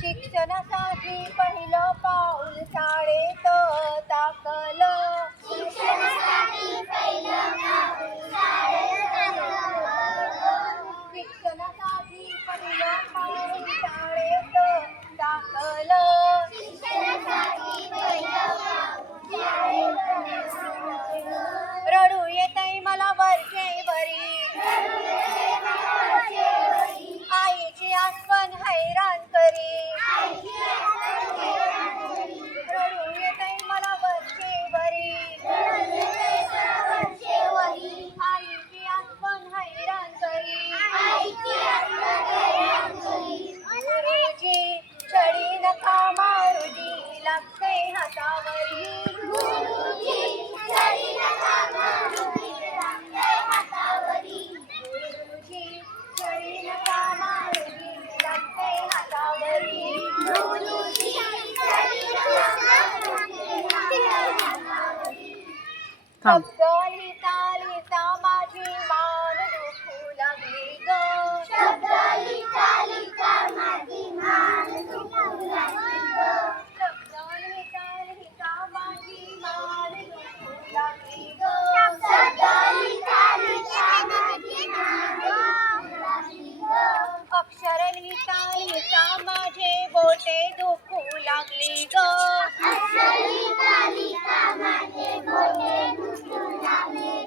शिक्षणासाठी पहिलं पाऊल शाळेत टाकलं. शिक्षणासाठी पहिलं पाऊल शाळेत टाकलं. रडू येतंय मला वरचेवरी, आईची आठवण हैराण करी. रडू येतंय मला वरचेवरी, आईची आठवण हैराण करी. गुरुजी छडी नका मारुजी, लागते हातावरी. गुरुजी छडी नका मारुजी, लागते हातावरी. गुरुजी छडी नका मारुजी, लागते हातावरी. गुरुजी छडी नका मारुजी, लागते हातावरी. शब्द लिहिता लिहिता माझी मान दुखू लागली ग. शब्द लिहिता लिहिता माझी मान दुखू लागली ग. शब्द लिहिता लिहिता माझी मान दुखू लागली ग. शब्द लिहिता लिहिता माझी मान दुखू लागली ग. अक्षर लिहिता लिहिता माझे बोटे दुखू लागली ग. अक्षर लिहिता लिहिता माझे बोटे दुखू लागले ग.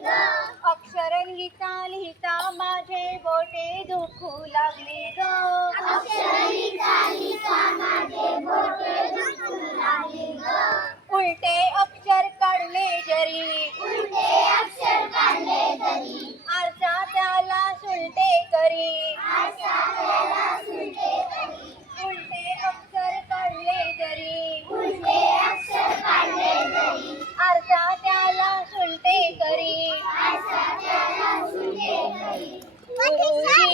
अक्षर लिहिता लिहिता माझे बोटे दुखू लागले ग. अक्षर लिहिता लिहिता माझे बोटे दुखू लागले ग. उलटे अक्षर काढले जरी, उलटे अक्षर काढले जरी, आरसा त्याला सुलटे करी. आरसा त्याला सुलटे करी. उलटे अक्षर काढले जरी, उलटे अक्षर काढले जरी, आरसा त्याला सुलटे करी. आरसा त्याला सुलटे करी. गुरुजी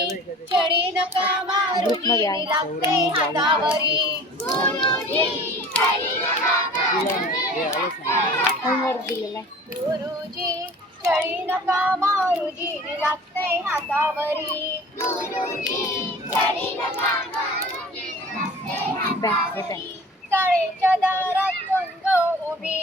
छडी नका मारुजी, लागते हातावरी. गुरुजी छडी नका मारुजी, गुरुजी छडी नका मारुजी, लागते हातावरी. गुरुजी छडी नका मारुजी, लागते हातावरी. शाळेच्या दारात गंग उभी,